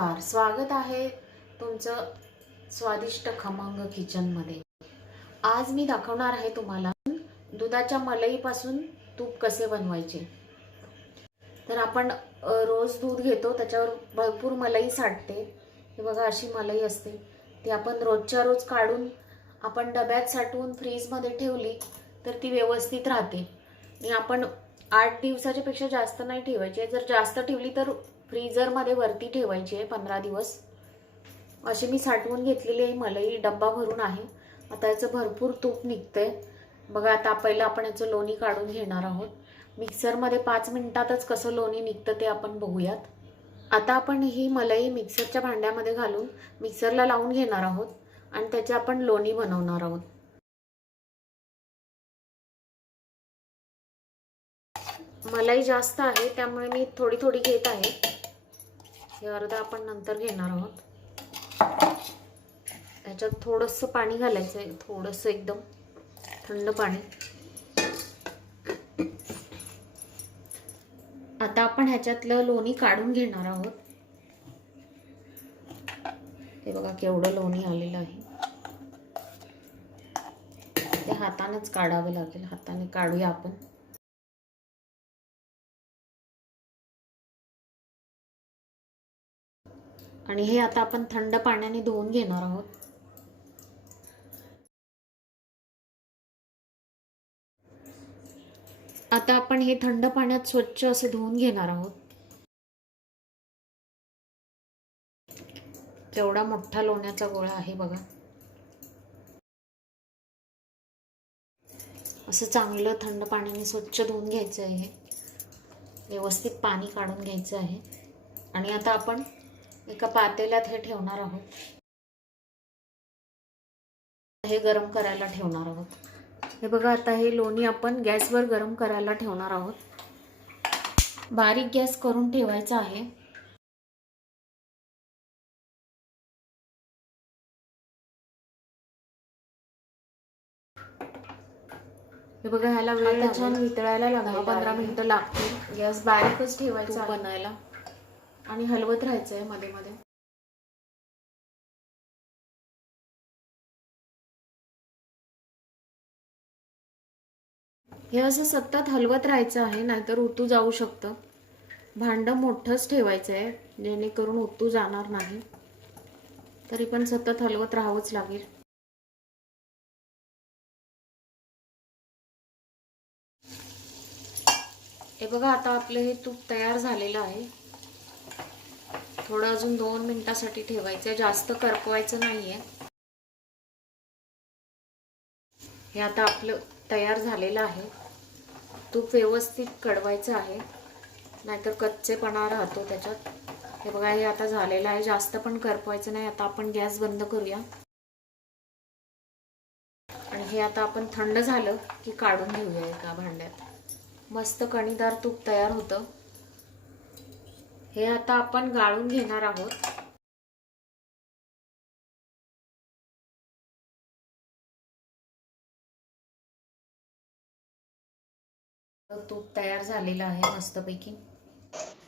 नमस्कार, स्वागत आहे तुमचं स्वादिष्ट खमंग किचनमध्ये। आज मी दाखवणार आहे तुम्हाला दुधाच्या मलईपासून तूप कसे बनवायचे। तर आपण रोज दूध घेतो, त्याच्यावर भरपूर मलई साठते। हे बघा, अशी मलई असते। ती आपण रोजच्या रोज काढून आपण डब्यात साठवून फ्रीजमध्ये ठेवली तर ती व्यवस्थित राहते। आणि आपण 8 दिवसाच्या पेक्षा जास्त नाही ठेवायची। जर जास्त ठेवली तर फ्रीजरमध्ये वरती ठेवायची आहे 15 दिवस। अशी मी साठवून घेतलेली आहे मलई, डब्बा भरून आहे। आता याचं भरपूर तूप निघतंय बघा। आता पहिलं आपण याचं लोणी काढून घेणार आहोत। मिक्सरमध्ये 5 मिनिटातच कसं लोणी निघतं ते आपण बघूयात। आता आपण ही मलई मिक्सरच्या भांड्यामध्ये घालून मिक्सरला लावून घेणार आहोत आणि त्याचे आपण लोणी बनवणार आहोत। मलाई जास्त आहे त्यामुळे मी थोडी थोडी घेत आहे। हे अर्धा आपण नंतर घेणार आहोत। त्याच्यात थोडंसं पाणी घालायचं आहे, थोडंसं एकदम थंड पाणी। आता आपण ह्याच्यातलं लोणी काढून घेणार आहोत। हे बघा केवढं लोणी आलेलं आहे। ते हातानेच काढावं लागेल, हाताने काढूया आपण। आणि हे आता आपण थंड पाण्याने धुवून घेणार आहोत। आता आपण हे थंड पाण्यात स्वच्छ असे धुवून घेणार आहोत। केवढा मोठा लोण्याचा गोळा आहे बघा। असं चांगलं थंड पाण्याने स्वच्छ धुवून घ्यायचं आहे। व्यवस्थित पाणी काढून घ्यायचं आहे। आणि आता आपण एका पातेल्यात हे ठेवणार आहोत। हे गरम करायला ठेवणार आहोत। हे बघा, आता हे लोणी आपण गॅसवर गरम करायला ठेवणार आहोत। बारीक गॅस करून ठेवायचा आहे। हे बघा, ह्याला वेळ छान वितळायला लागला, 15 मिनिटं लागतील। गॅस बारीकच ठेवायचा बनायला आणि हलवत राहायचंय मध्ये मध्ये। हे असं सतत हलवत राहायचं आहे, नाहीतर उतू जाऊ शकतं। भांडं मोठंच ठेवायचं आहे जेणेकरून उतू जाणार नाही। तरी पण सतत हलवत राहावंच लागेल। हे बघा, आता आपलं हे तूप तयार झालेलं आहे। थोडं अजून 2 मिनिटांसाठी ठेवायचं, जास्त करपवायचं नाहीये। हे आता आपलं तयार झालेलं आहे। तूप व्यवस्थित कडवायचं आहे, नाहीतर कच्चेपणा राहतो त्याच्यात। हे बघा, हे आता झालेलं आहे, जास्त पण करपवायचं नाही। आता आपण गॅस बंद करूया आणि हे आता आपण थंड झालं की काढून घेऊया एका भांड्यात। मस्त कणीदार तूप तयार होतं। हे आता आपण गाळून घेणार आहोत। तूप तयार झालेलं आहे मस्तपैकी।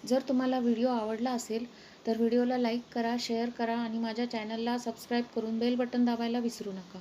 जर तुम्हाला व्हिडिओ आवडला असेल तर व्हिडिओला लाईक करा, शेअर करा आणि माझ्या चॅनलला सबस्क्राईब करून बेल बटन दाबायला विसरू नका।